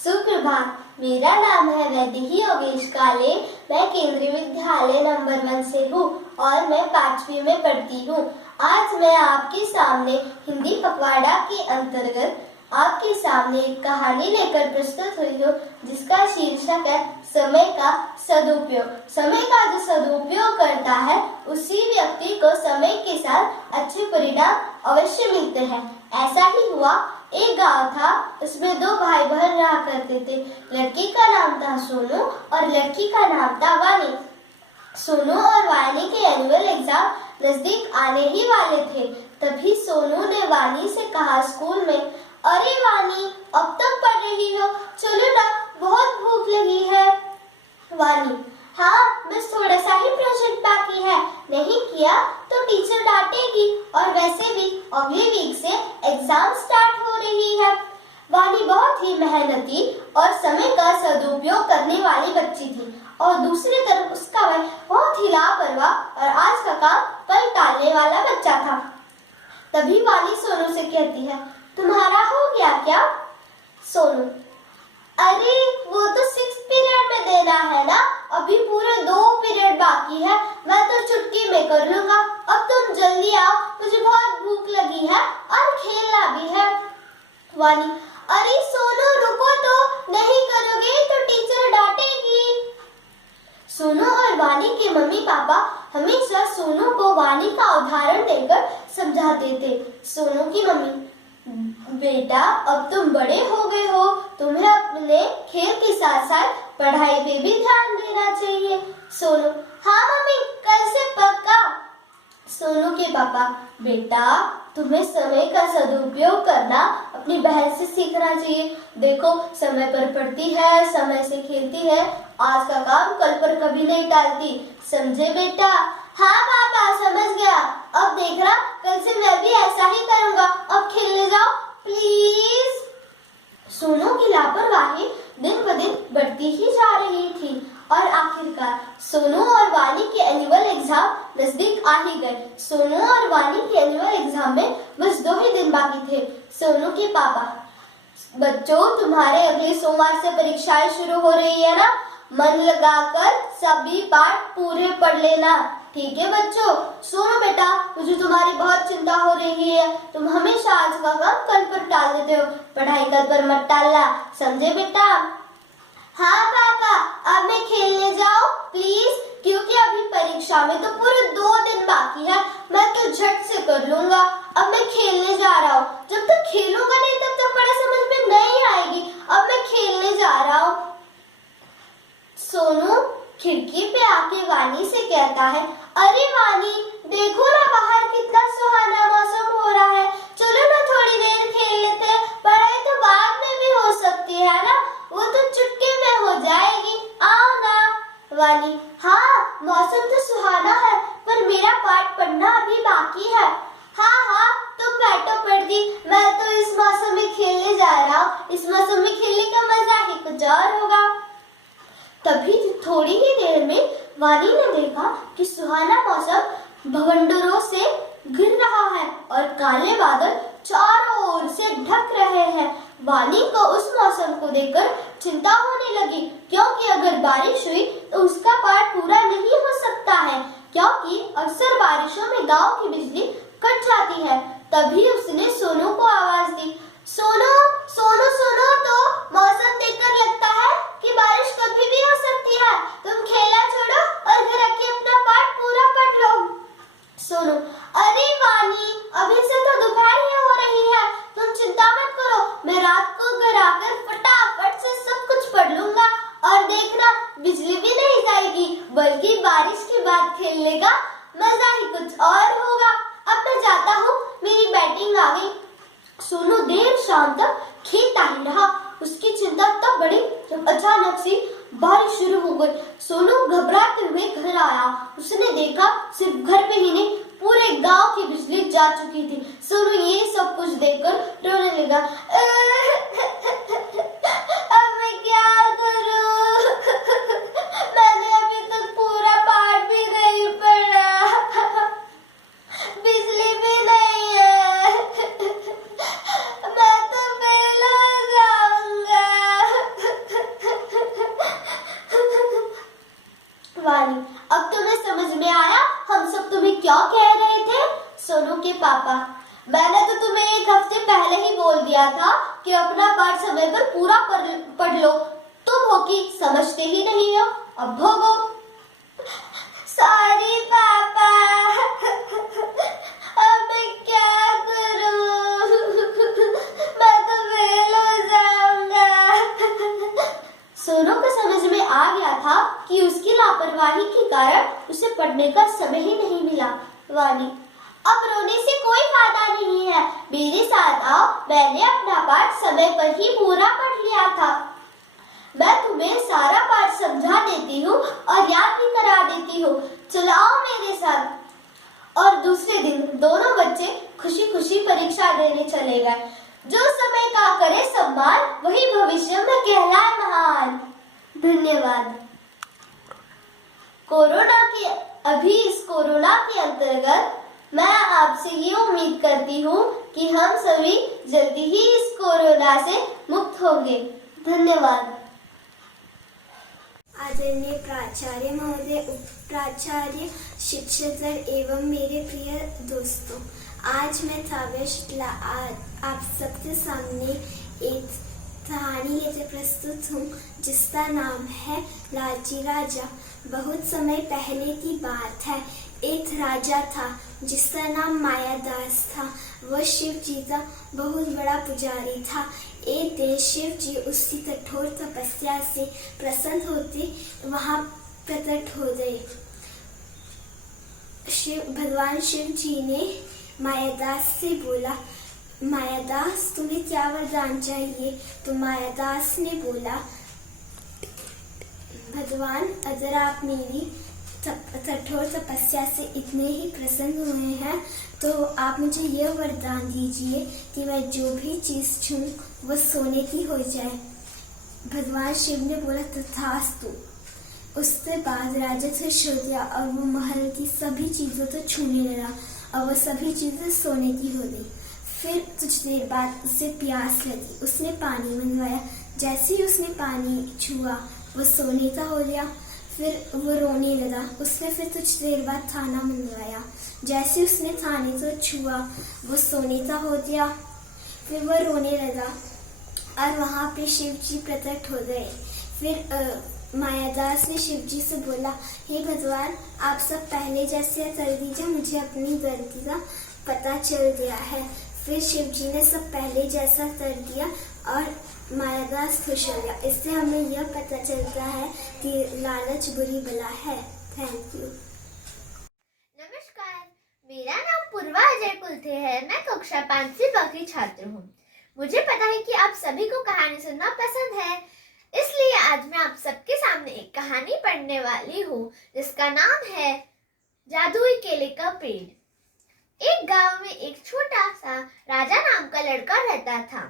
सुप्रभात। मेरा नाम है वैदेही योगेश काले। मैं केंद्रीय विद्यालय नंबर 1 से हूँ और मैं 5वीं में पढ़ती हूँ। आज मैं आपके सामने हिंदी पखवाड़ा के अंतर्गत आपके सामने एक कहानी लेकर प्रस्तुत हुई हूँ, जिसका शीर्षक है समय का सदुपयोग। समय का जो सदुपयोग करता है उसी व्यक्ति को समय के साथ अच्छे परिणाम अवश्य मिलते हैं। ऐसा ही हुआ। एक गांव था, उसमें 2 भाई बहन रहा करते थे। लड़के का नाम था सोनू और लड़की का नाम था वानी। सोनू और वानी के एनुअल एग्जाम नजदीक आने ही वाले थे। तभी सोनू ने वानी से कहा स्कूल में, अरे वानी, अब तक पढ़ रही हो, चलो ना, बहुत भूख लगी है। वानी, हाँ, बस थोड़ा सा ही प्रोजेक्ट बाकी है, नहीं किया तो टीचर डांटेगी और वैसे भी अगले वीक से एग्जाम स्टार्ट हो रही है। वानी बहुत ही मेहनती और समय का सदुपयोग करने वाली बच्ची थी और दूसरी तरफ उसका भाई बहुत ही लापरवाह और आज का काम कल टालने वाला बच्चा था। तभी वानी सोनू से कहती है, तुम्हारा हो गया क्या? सोनू, अरे वो तो 6th पीरियड में देना है ना, अभी पूरे 2 पीरियड बाकी है, मैं तो चुटकी में कर लूंगा। अब तुम जल्दी आओ, मुझे बहुत भूख लगी है और खेलना भी है। वानी, अरे सोनू रुको तो, नहीं करोगे तो टीचर डांटेगी। सोनू और वानी के मम्मी पापा हमेशा सोनू को वानी का उदाहरण देकर समझाते थे। सोनू की मम्मी, बेटा अब तुम बड़े हो गए हो, तुम्हें अपने खेल के साथ साथ पढ़ाई पे भी ध्यान देना चाहिए। सोनू, हाँ मम्मी, कल से पक्का। सोनू के पापा, बेटा तुम्हें समय का सदुपयोग करना अपनी बहन से सीखना चाहिए। देखो, समय पर पढ़ती है, समय से खेलती है, आज का काम कल पर कभी नहीं टालती, समझे बेटा? हाँ पापा, समझ गया। अब देख रहा, कल से मैं भी ऐसा ही करूंगा। अब खेलने जाओ प्लीज। सोनू की लापरवाही दिन ब दिन बढ़ती ही जा रही थी और आखिरकार सोनू और वानी के एनुअल एग्जाम नजदीक आ ही गए। सोनू और वानी के एनुअल एग्जाम में बस 2 ही दिन बाकी थे। सोनू के पापा, बच्चों तुम्हारे अगले सोमवार से परीक्षाएं शुरू हो रही है ना, मन लगाकर सभी पाठ पूरे पढ़ लेना, ठीक है बच्चों? सुनो बेटा, मुझे तुम्हारी बहुत चिंता हो रही है, तुम हमेशा आज का काम कल पर टाल देते हो, पढ़ाई कल पर मत टालना, समझे बेटा? हाँ पापा, अब मैं खेलने जाऊं प्लीज, क्योंकि अभी परीक्षा में तो पूरे 2 दिन बाकी है, मैं तो झट से कर लूंगा। अब मैं खेलने जा रहा हूँ, जब तक खेलूंगा नहीं तब तक पढ़ाई समझ में नहीं आएगी। अब मैं खेलने जा रहा हूँ। सोनू खिड़की पे आके वानी से कहता है, अरे वानी, देखो ना बाहर कितना सुहाना मौसम हो रहा है, चलो ना थोड़ी देर खेल लेते हैं, पढ़ाई तो बाद में भी हो सकती है ना, वो तो चुटकी में हो जाएगी, आओ ना। वानी, हाँ मौसम तो सुहाना है, पर मेरा पाठ पढ़ना अभी बाकी है। हाँ हाँ, तुम बैठो पढ़ती, मैं तो इस मौसम में खेलने जा रहा हूँ, इस मौसम में खेलने का मजा ही कुछ और होगा। तभी थोड़ी ही देर में वानी ने देखा कि सुहाना मौसम भवंडरों से घिर रहा है और काले बादल चारों ओर से ढक रहे हैं। वानी को उस मौसम को देखकर चिंता होने लगी, क्योंकि अगर बारिश हुई तो उसका पाठ पूरा नहीं हो सकता है, क्योंकि अक्सर बारिशों में गांव की बिजली कट जाती है। तभी उसने सोनू को आवाज दी, सोनू सोनू सुनो तो, मौसम देखकर लगता है कि बारिश कभी भी हो सकती है, तुम खेलना छोड़ो और घर आके अपना पाठ पूरा पढ़ लो। सोनू, अरे वानी, अभी से तो दोपहर ही हो रही है, तुम चिंता मत करो, मैं रात को घर आकर फटाफट से सब कुछ पढ़ लूंगा और देखना, बिजली भी नहीं जाएगी, बल्कि बारिश के बाद खेलने का मजा ही कुछ और होगा। अब मैं जाता हूँ, मेरी बैटिंग आ गई। सोनू देर शाम तक खेलता ही रहा। उसकी चिंता तब बढ़ी जब अचानक से बारिश शुरू हो गई। सोनू घबराते हुए घर आया। उसने देखा सिर्फ घर पे ही नहीं, पूरे गांव की बिजली जा चुकी थी। सोनू ये सब कुछ देखकर रोने लगा। अब मैं क्या करूं? मैंने अभी तक पूरा पाठ भी नहीं पढ़ा, बिजली भी नहीं है, मैं तो फेल हो जाऊंगा। आपके पापा। मैंने तो तुम्हें एक हफ्ते पहले ही बोल दिया था कि अपना पाठ समय पर पूरा पढ़ लो। तुम हो कि समझते ही नहीं हो। अब भोगो। सॉरी पापा। अब मैं क्या करूं? मैं तो फेल हो जाऊंगा। सोनू को समझ में आ गया था कि उसकी लापरवाही के कारण उसे पढ़ने का समय ही नहीं मिला। वानी, अब रोने से कोई फायदा नहीं है। मेरे साथ आओ, मैंने अपना पाठ समय पर ही पूरा पढ़ लिया था। मैं तुम्हें सारा पाठ समझा देती हूँ और याद भी करा देती हूँ। चलो आओ मेरे साथ। और दूसरे दिन दोनों बच्चे खुशी खुशी परीक्षा देने चले गए। जो समय का करे सम्मान, वही भविष्य में कहलाए महान। धन्यवाद। इस कोरोना के अंतर्गत मैं आपसे ये उम्मीद करती हूँ कि हम सभी जल्दी ही इस कोरोना से मुक्त होंगे। धन्यवाद। आदरणीय प्राचार्य महोदय, उप प्राचार्य, शिक्षकगण एवं मेरे प्रिय दोस्तों, आज मैं आप सबके सामने एक कहानी लेकर प्रस्तुत हूँ जिसका नाम है लालची राजा। बहुत समय पहले की बात है। एक राजा था जिसका नाम मायादास था। वह शिव जी का बहुत बड़ा पुजारी था। एक दिन शिव जी उसकी कठोर तपस्या से प्रसन्न होते वहां प्रकट हो गए। भगवान शिव जी ने मायादास से बोला, मायादास तुम्हें क्या वरदान चाहिए? तो मायादास ने बोला, भगवान अगर आप मेरी कठोर तपस्या से इतने ही प्रसन्न हुए हैं तो आप मुझे यह वरदान दीजिए कि मैं जो भी चीज छूं वो सोने की हो जाए। भगवान शिव ने बोला तथास्तु। उसके बाद राजा खुश हो गया और वो महल की सभी चीजों को छूने लगा और वो सभी चीजें सोने की हो गई। फिर कुछ देर बाद उसे प्यास लगी। उसने पानी मंगवाया। जैसे ही उसने पानी छुआ वो सोने का हो गया। फिर वो रोने लगा। उसने फिर कुछ देर बाद खाना मंगवाया। जैसे उसने खाने को छुआ वो सोने का हो गया। फिर वो रोने लगा और वहाँ पे शिव जी प्रकट हो गए। फिर मायादास ने शिव जी से बोला, हे भगवान, आप सब पहले जैसे कर दीजिए, मुझे अपनी गलती का पता चल गया है। फिर शिव जी ने सब पहले जैसा कर दिया और मायादास खुश हो गया। इससे हमें यह पता चलता है कि लालच बुरी बला है। Thank you. नमस्कार, मेरा नाम पूर्वा अजय कुलथे है। मैं कक्षा 5वीं की छात्र हूँ। मुझे पता है कि आप सभी को कहानी सुनना पसंद है, इसलिए आज मैं आप सबके सामने एक कहानी पढ़ने वाली हूँ जिसका नाम है जादुई केले का पेड़। एक गांव में एक छोटा सा राजा नाम का लड़का रहता था।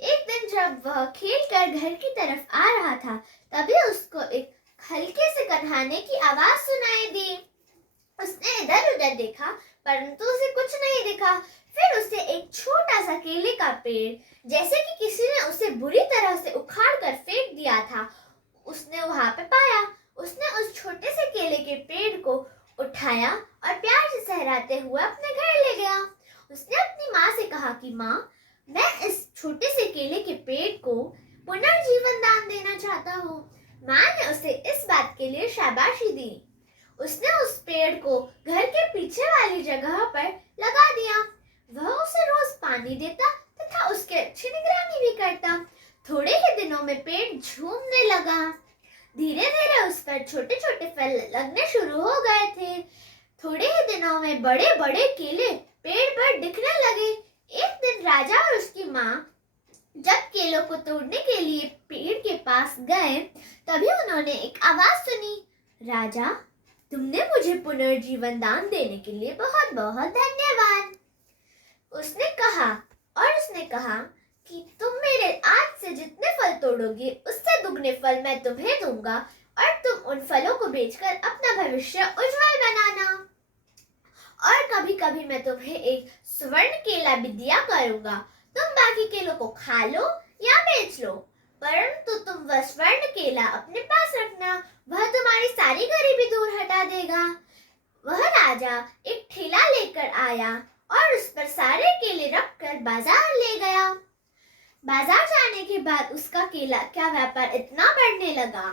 एक दिन जब वह खेलकर घर की तरफ आ रहा था, तभी उसको एक हल्के से कन्हाने की आवाज सुनाई दी। उसने इधर उधर देखा, परंतु उसे कुछ नहीं दिखा। फिर उसे एक छोटा सा केले का पेड़, जैसे कि किसी ने उसे बुरी तरह से उखाड़ कर फेंक दिया था, उसने वहां पे पाया। उसने उस छोटे से केले के पेड़ को उठाया और प्यार से सहराते हुए अपने घर ले गया। उसने अपनी माँ से कहा कि माँ, मैं इस छोटे से केले के पेड़ को पुनर्जीवन दान देना चाहता हूँ। माँ ने उसे इस बात के लिए शाबाशी दी। उसने उस पेड़ को घर के पीछे वाली जगह पर लगा दिया। वह उसे रोज पानी देता तथा उसकी अच्छी निगरानी भी करता। थोड़े ही दिनों में पेड़ झूमने लगा। धीरे धीरे उस पर छोटे छोटे फल लगने शुरू हो गए थे। थोड़े ही दिनों में बड़े बड़े केले पेड़ पर दिखने लगे। एक दिन राजा और उसकी माँ जब केलों को तोड़ने के लिए पेड़ के पास गए, तभी उन्होंने एक आवाज सुनी, राजा, तुमने मुझे पुनर्जीवन दान देने के लिए बहुत बहुत धन्यवाद। उसने कहा कि तुम मेरे आज से जितने फल तोड़ोगे उससे दुगने फल मैं तुम्हें दूंगा और तुम उन फलों को बेचकर अपना भविष्य उज्जवल बनाना। और कभी कभी मैं तुम्हें एक स्वर्ण केला भी दिया करूंगा। तुम बाकी केलों को खा लो या बेच लो, परंतु तुम वह स्वर्ण केला अपने पास रखना, वह तुम्हारी सारी गरीबी दूर हटा देगा। वह राजा एक ठेला लेकर आया और उस पर सारे केले रखकर बाजार ले गया। बाजार जाने के बाद उसका केला का व्यापार इतना बढ़ने लगा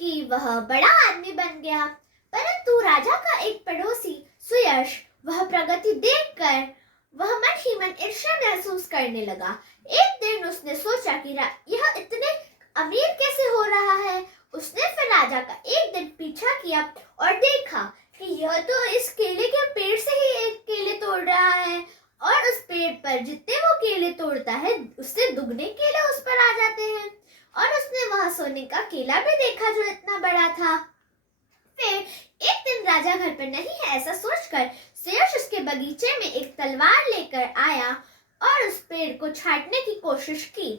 कि वह बड़ा आदमी बन गया। परंतु राजा का एक पड़ोसी सुयश वह प्रगति देखकर वह मन ही मन ईर्ष्या महसूस करने लगा। एक दिन उसने सोचा कि यह इतने अमीर कैसे हो रहा है। उसने फिर राजा का एक दिन पीछा किया और देखा कि यह तो इस केले के पेड़ से ही एक केले तोड़ रहा है और उस पेड़ पर जितने वो केले तोड़ता है उससे दुगने केले उस पर आ जाते हैं। और उसने वह सोने का केला भी देखा जो इतना बड़ा था। फिर एक दिन राजा घर पर नहीं है ऐसा सोचकर सुयश उसके बगीचे में एक तलवार लेकर आया और उस पेड़ को छाटने की कोशिश की।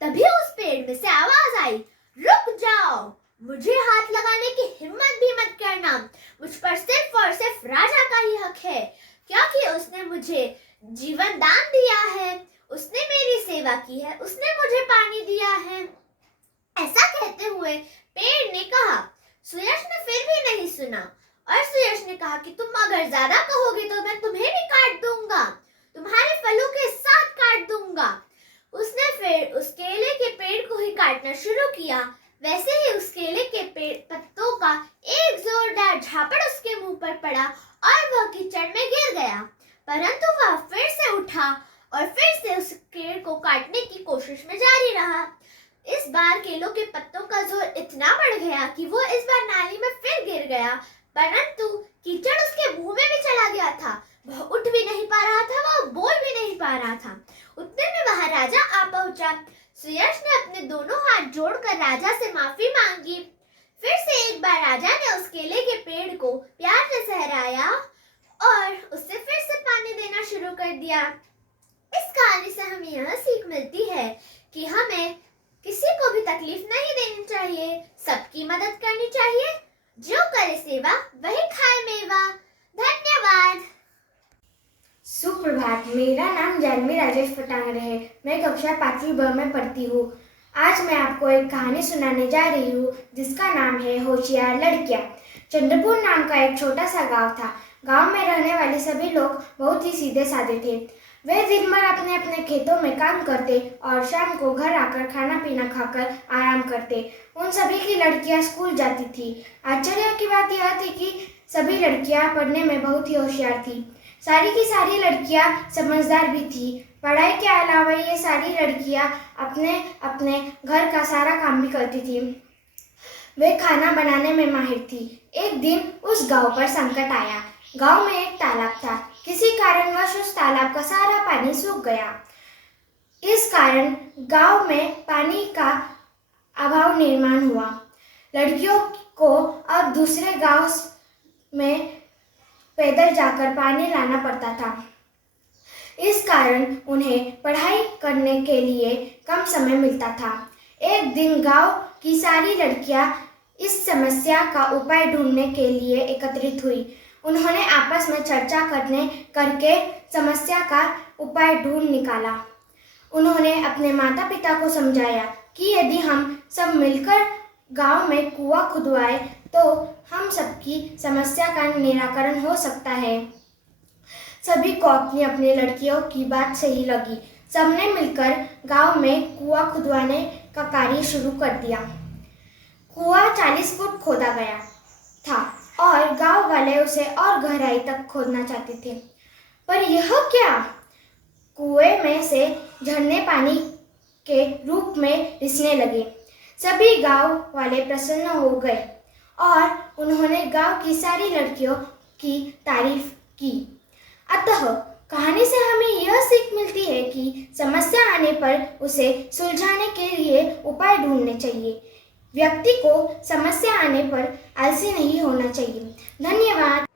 तभी उस पेड़ में से आवाज आई, रुक जाओ, मुझे हाथ लगाने की हिम्मत भी मत करना। मुझ पर सिर्फ और सिर्फ राजा का ही हक है, क्योंकि उसने मुझे जीवन दान दिया है, उसने मेरी सेवा की है, उसने मुझे पानी दिया है। ऐसा कहते हुए पेड़ ने कहा। सुयश ने फिर भी नहीं सुना और सुयश ने कहा कि तुम अगर ज्यादा कहोगे तो मैं तुम्हें भी काट दूंगा, तुम्हारे फलों के साथ काट दूंगा। उसने फिर उस केले के पेड़ को ही काटना शुरू किया। वैसे ही उस केले के पेड़ पत्तों का एक जोरदार झापड़ उसके मुंह पर पड़ा और वह कीचड़ में गिर गया। परंतु वह फिर से उठा और फिर से उस पेड़ को काटने की कोशिश में जारी रहा। इस बार केलों के पत्तों का जोर इतना बढ़ गया कि वो इस बार नाली में फिर गिर गया, परंतु कीचड़ उसके मुंह में भी चला गया था। वह उठ भी नहीं पा रहा था, वह बोल भी नहीं पा रहा था। उतने में वहां राजा आ पहुंचा। सुयश ने अपने दोनों हाथ जोड़कर राजा से माफी मांगी। फिर से एक बार राजा ने उस केले के पेड़ को प्यार से सहराया और उसे फिर से पानी देना शुरू कर दिया। इस कहानी से हमें यह सीख मिलती है कि हमें किसी को भी तकलीफ नहीं देनी चाहिए, सबकी मदद करनी चाहिए। जो करे सेवा वही खाए मेवा। धन्यवाद। सुप्रभात। मेरा नाम जानवी राजेश पटांगरे है। मैं कक्षा 5वीं ब में पढ़ती हूँ। आज मैं आपको एक कहानी सुनाने जा रही हूँ जिसका नाम है होशियार लड़कियाँ। चंद्रपुर नाम का एक छोटा सा गांव था। गांव में रहने वाले सभी लोग बहुत ही सीधे साधे थे। वे दिन भर अपने अपने खेतों में काम करते और शाम को घर आकर खाना पीना खाकर आराम करते। उन सभी की लड़कियां स्कूल जाती थी। आश्चर्य की बात यह थी कि सभी लड़कियां पढ़ने में बहुत ही होशियार थी। सारी की सारी लड़कियां समझदार भी थी। पढ़ाई के अलावा ये सारी लड़कियां अपने अपने घर का सारा काम भी करती थी। वे खाना बनाने में माहिर थी। एक दिन उस गांव पर संकट आया। गांव में एक तालाब था। किसी कारणवश उस तालाब का सारा पानी सूख गया। इस कारण गांव में पानी का अभाव निर्माण हुआ। लड़कियों को अब दूसरे गांव में पैदल जाकर पानी लाना पड़ता था। इस कारण उन्हें पढ़ाई करने के लिए कम समय मिलता था। एक दिन गांव की सारी लड़कियां इस समस्या का उपाय ढूंढने के लिए एकत्रित हुई। उन्होंने आपस में चर्चा करके समस्या का उपाय ढूंढ निकाला। उन्होंने अपने माता पिता को समझाया कि यदि हम सब मिलकर गांव में कुआं खुदवाएं तो हम सबकी समस्या का निराकरण हो सकता है। सभी को अपनी अपनी लड़कियों की बात सही लगी। सबने मिलकर गांव में कुआं खुदवाने का कार्य शुरू कर दिया। कुआं 40 फुट खोदा गया था और गांव वाले उसे और गहराई तक खोदना चाहते थे। पर यह क्या? कुएं में से झरने पानी के रूप में रिसने लगे। सभी गांव वाले प्रसन्न हो गए और उन्होंने गांव की सारी लड़कियों की तारीफ की। अतः कहानी से हमें यह सीख मिलती है कि समस्या आने पर उसे सुलझाने के लिए उपाय ढूंढने चाहिए। व्यक्ति को समस्या आने पर आलसी नहीं होना चाहिए। धन्यवाद।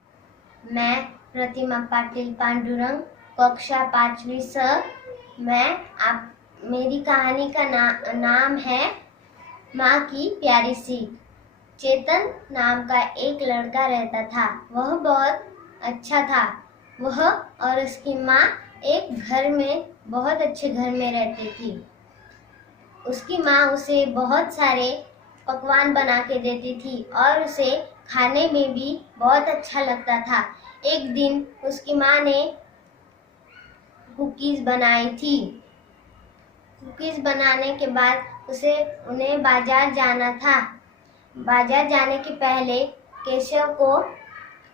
मैं प्रतिमा पाटिल पांडुरंग, कक्षा 5वीं स। मेरी कहानी का नाम है माँ की प्यारी सीख। चेतन नाम का एक लड़का रहता था। वह बहुत अच्छा था। वह और उसकी माँ एक घर में बहुत अच्छे घर में रहती थी। उसकी माँ उसे बहुत सारे पकवान बना के देती थी और उसे खाने में भी बहुत अच्छा लगता था। एक दिन उसकी माँ ने कुकीज़ बनाई थी। कुकीज़ बनाने के बाद उन्हें बाजार जाना था। बाजार जाने के पहले केशव को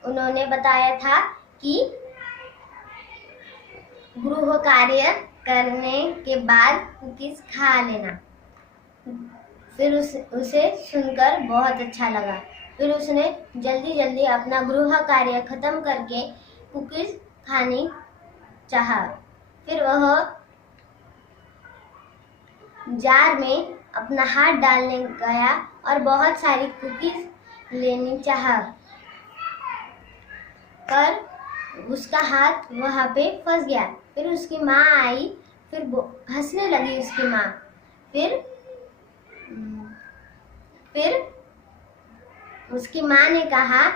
उन्होंने बताया था कि गृह कार्य करने के बाद कुकीज़ खा लेना। फिर उसे सुनकर बहुत अच्छा लगा। फिर उसने जल्दी अपना गृह कार्य खत्म करके कुकीज़ खानी चाहा। फिर वह जार में अपना हाथ डालने गया और बहुत सारी कुकीज़ लेनी चाहा, पर उसका हाथ वहाँ पे फंस गया। फिर उसकी माँ आई, फिर हंसने लगी उसकी माँ। फिर उसकी माँ ने कहा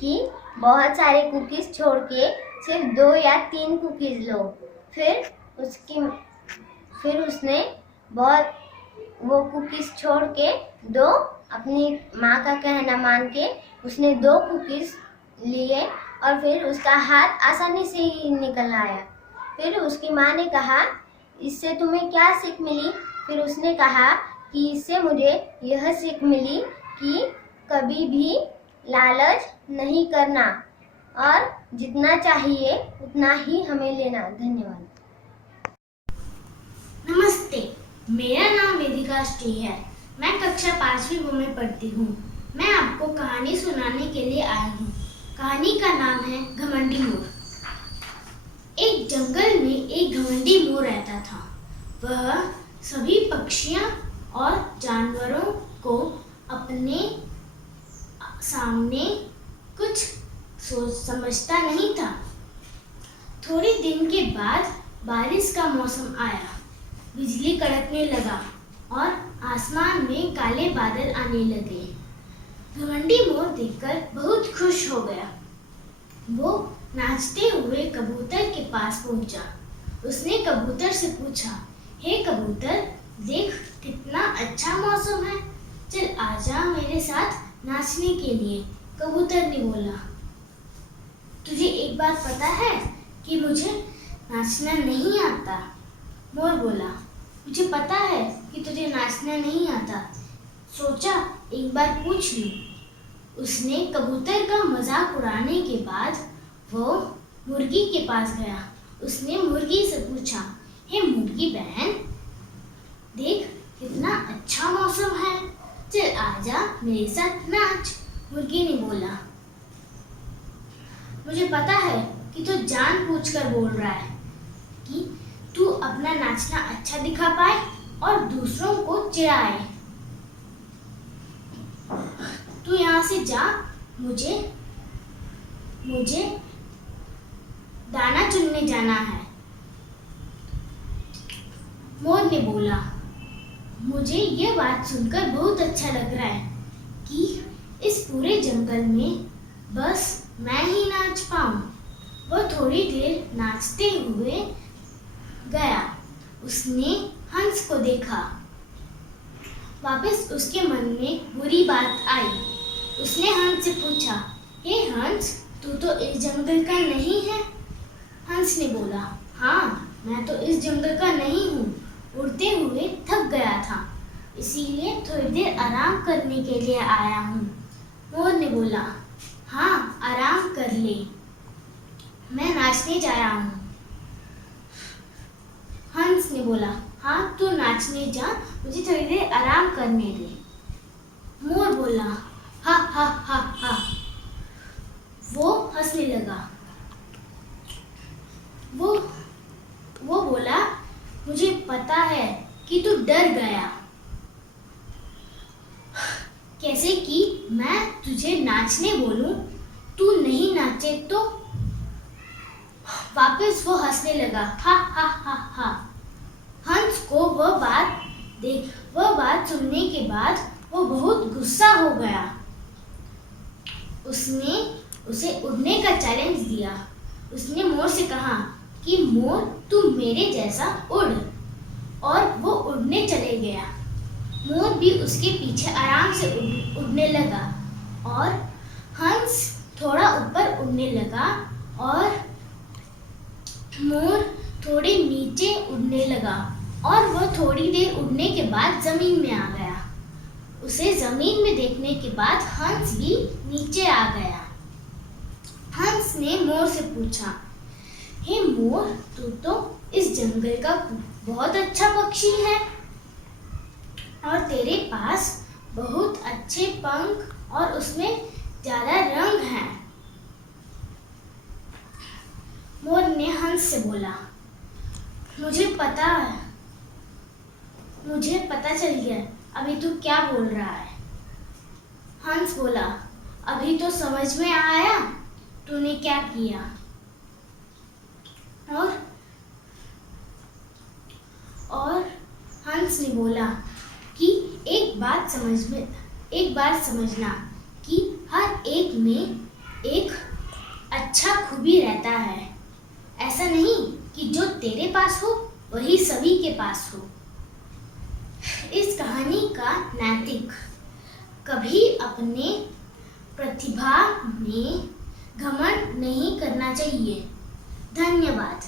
कि बहुत सारे कुकीज़ छोड़ के सिर्फ 2 या 3 कुकीज़ लो। फिर उसने वो कुकीज़ छोड़ के अपनी माँ का कहना मान के उसने 2 कुकीज़ लिए और फिर उसका हाथ आसानी से ही निकल आया। फिर उसकी माँ ने कहा, इससे तुम्हें क्या सीख मिली? फिर उसने कहा कि इससे मुझे यह सीख मिली कि कभी भी लालच नहीं करना और जितना चाहिए उतना ही हमें लेना। धन्यवाद। नमस्ते, मेरा नाम वेदिका श्री है। मैं कक्षा 5वीं ब में पढ़ती हूँ। मैं आपको कहानी सुनाने के लिए आई हूँ। कहानी का नाम है घमंडी मोर। एक जंगल में एक घमंडी मोर रहता था। वह सभी पक्षियों और जानवरों को अपने सामने कुछ सोच समझता नहीं था। थोड़े दिन के बाद बारिश का मौसम आया। बिजली कड़कने लगा और आसमान में काले बादल आने लगे। घमंडी मोर देखकर बहुत खुश हो गया। वो नाचते हुए कबूतर के पास पहुंचा। उसने कबूतर से पूछा, हे कबूतर, देख कितना अच्छा मौसम है, चल आजा मेरे साथ नाचने के लिए। कबूतर ने बोला, तुझे एक बात पता है कि मुझे नाचना नहीं आता? मोर बोला, मुझे पता है कि तुझे नाचना नहीं आता, सोचा एक बार पूछ लूं। उसने कबूतर का मजाक उड़ाने के बाद वो मुर्गी के पास गया। उसने मुर्गी से पूछा, हे मुर्गी बहन, देख कितना अच्छा मौसम है, चल आजा मेरे साथ नाच। मुर्गी ने बोला, मुझे पता है कि तू जानबूझकर बोल रहा है कि तू अपना नाचना अच्छा दिखा पाए और दूसरों को चिढ़ाए। तू यहाँ से जा, मुझे दाना चुनने जाना है। मोर ने बोला, मुझे ये बात सुनकर बहुत अच्छा लग रहा है कि इस पूरे जंगल में बस मैं ही नाच पाऊं। वह थोड़ी देर नाचते हुए गया। उसने हंस को देखा। वापस उसके मन में बुरी बात आई। उसने हंस से पूछा, हे हंस, तू तो इस जंगल का नहीं है? हंस ने बोला, हाँ, मैं तो इस जंगल का नहीं हूँ, उड़ते हुए थक गया था, इसीलिए थोड़ी देर आराम करने के लिए आया हूँ। मोर ने बोला, हाँ, आराम कर ले, मैं नाचने जा रहा हूँ। हंस ने बोला, हाँ, तू नाचने जा, मुझे थोड़ी देर आराम करने दे। मोर बोला, हा हा हा हा। वो हंसने लगा। वो बोला, मुझे पता है कि तू डर गया। कैसे कि मैं तुझे नाचने बोलूं, तू नहीं नाचे तो? वापस वो हंसने लगा, हा हा हा हा। हंस को वह बात सुनने के बाद वो बहुत गुस्सा हो गया। उसने उसे उड़ने का चैलेंज दिया। उसने मोर से कहा कि मोर, तू मेरे जैसा उड़, और वो उड़ने चले गया। मोर भी उसके पीछे आराम से उड़ने लगा और हंस थोड़ा ऊपर उड़ने लगा और मोर थोड़ी नीचे उड़ने लगा और वह थोड़ी देर उड़ने के बाद जमीन में आ गया। उसे जमीन में देखने के बाद हंस भी नीचे आ गया। हंस ने मोर से पूछा, हे मोर, तू तो इस जंगल का बहुत अच्छा पक्षी है और तेरे पास बहुत अच्छे पंख और उसमें ज्यादा रंग हैं। मोर ने हंस से बोला, मुझे पता चल गया, अभी तू क्या बोल रहा है। हंस बोला, अभी तो समझ में आया तूने क्या किया। और हंस ने बोला कि एक बात समझना कि हर एक में एक अच्छा खूबी रहता है। ऐसा नहीं कि जो तेरे पास हो वही सभी के पास हो। इस कहानी का नैतिक, कभी अपने प्रतिभा में घमंड नहीं करना चाहिए। धन्यवाद।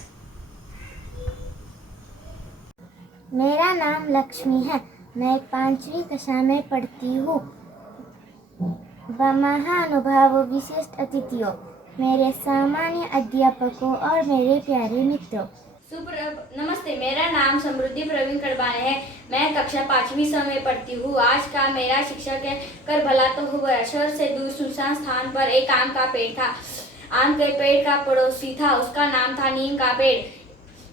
मेरा नाम लक्ष्मी है। मैं 5वीं कक्षा में पढ़ती हूँ। महानुभावों, विशिष्ट अतिथियों, मेरे सामान्य अध्यापकों और मेरे प्यारे मित्रों, नमस्ते। मेरा नाम समृद्धि प्रवीण कड़बाने है। मैं कक्षा 5वीं में पढ़ती हूँ। आज का मेरा शिक्षक है, कर भला तो हो गया। शहर से दूर सुनसान स्थान पर एक आम का पेड़ था। आम के पेड़ का पड़ोसी था, उसका नाम था नीम का पेड़।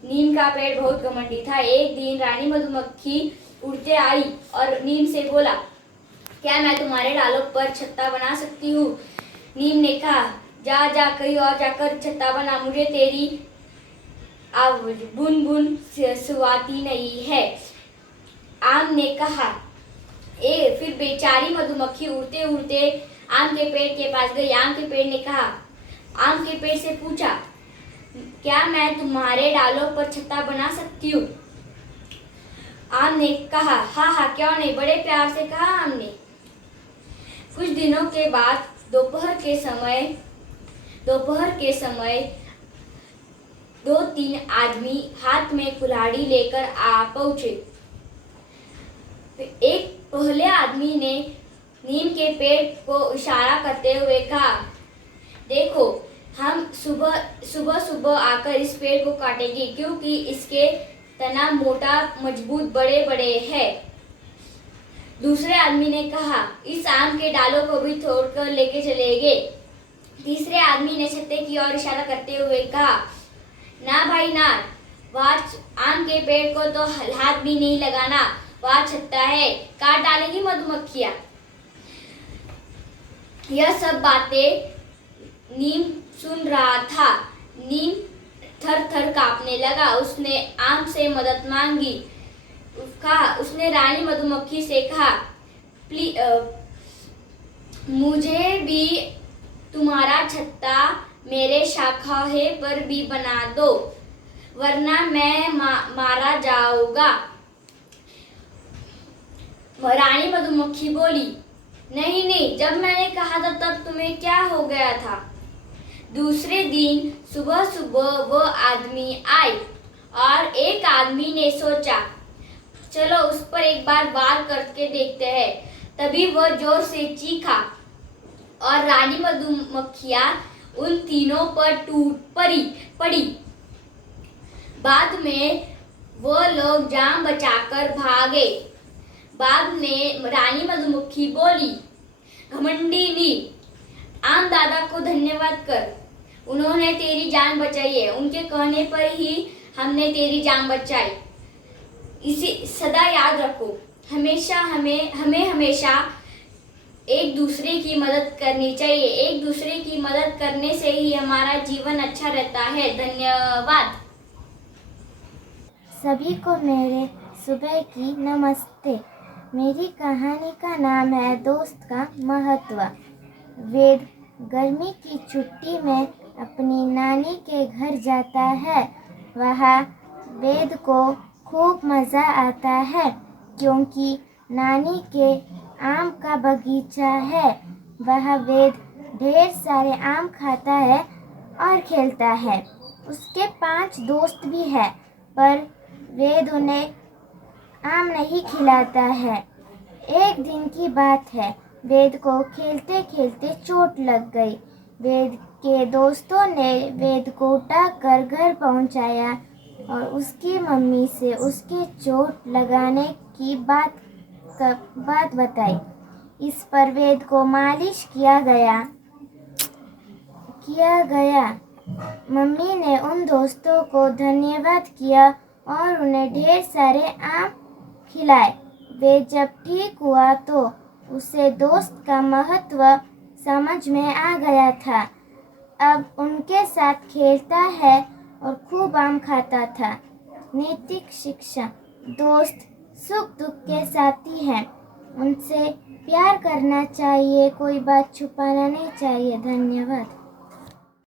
नीम का पेड़ बहुत घमंडी था। एक दिन रानी मधुमक्खी उड़ते आई और नीम से बोला, क्या मैं तुम्हारे डालों पर छत्ता बना सकती हूँ। नीम ने कहा, जा कहीं और जाकर छत्ता बना, मुझे तेरी आवाज बुन बुन सुहाती नहीं है। आम ने कहा, फिर बेचारी मधुमक्खी उड़ते उड़ते आम के पेड़ के पास गई। आम के पेड़ ने कहा, आम के पेड़ से पूछा, क्या मैं तुम्हारे डालों पर छत्ता बना सकती हूँ। आम ने कहा, हाँ क्यों नहीं, बड़े प्यार से कहा आम ने। कुछ दिनों के बाद दोपहर के समय 2-3 आदमी हाथ में कुल्हाड़ी लेकर आ पहुंचे। पहले आदमी ने नीम के पेड़ को इशारा करते हुए कहा, देखो, हम सुबह आकर इस पेड़ को काटेंगे क्योंकि इसके तना मोटा, मजबूत, बड़े बड़े हैं। दूसरे आदमी ने कहा, इस आम के डालों को भी तोड़कर लेके चलेंगे। तीसरे आदमी ने छत्ते की ओर इशारा करते हुए कहा, ना भाई ना, वहाँ आम के पेड़ को तो हाथ भी नहीं लगाना, वहाँ छत्ता है, काट डालेगी मधुमक्खियाँ। यह सब बातें नीम सुन रहा था। नीम थर थर कांपने लगा। उसने आम से मदद मांगी। उसने रानी मधुमक्खी से कहा, प्लीज मुझे भी तुम्हारा छत्ता मेरे शाखाहे पर भी बना दो, वरना मैं मारा जाऊंगा। रानी मधुमक्खी बोली, नहीं, जब मैंने कहा था तब तुम्हें क्या हो गया था। दूसरे दिन सुबह वो आदमी आए और एक आदमी ने सोचा, चलो उस पर एक बार वार करके देखते हैं। तभी वह जोर से चीखा और रानी मधुमक्खियां उन तीनों पर टूट पड़ी। बाद में वो लोग जान बचाकर भागे। बाद में रानी मधुमक्खी बोली, घमंडी नीम, आम दादा को धन्यवाद कर, उन्होंने तेरी जान बचाई है। उनके कहने पर ही हमने तेरी जान बचाई। इसे सदा याद रखो, हमें हमेशा एक दूसरे की मदद करनी चाहिए। एक दूसरे की मदद करने से ही हमारा जीवन अच्छा रहता है। धन्यवाद। सभी को मेरे सुबह की नमस्ते। मेरी कहानी का नाम है दोस्त का महत्व। वेद गर्मी की छुट्टी में अपनी नानी के घर जाता है। वहाँ वेद को खूब मज़ा आता है क्योंकि नानी के आम का बगीचा है। वह वेद ढेर सारे आम खाता है और खेलता है। उसके 5 दोस्त भी हैं, पर वेद उन्हें आम नहीं खिलाता है। एक दिन की बात है, वेद को खेलते खेलते चोट लग गई। वेद के दोस्तों ने वेद को उठाकर घर पहुंचाया और उसकी मम्मी से उसके चोट लगाने की बात बताई। इस पर वेद को मालिश किया गया। मम्मी ने उन दोस्तों को धन्यवाद किया और उन्हें ढेर सारे आम खिलाए। वेद जब ठीक हुआ तो उसे दोस्त का महत्व समझ में आ गया था। अब उनके साथ खेलता है और खूब आम खाता था। नैतिक शिक्षा: दोस्त सुख दुख के साथी हैं, उनसे प्यार करना चाहिए, कोई बात छुपाना नहीं चाहिए। धन्यवाद।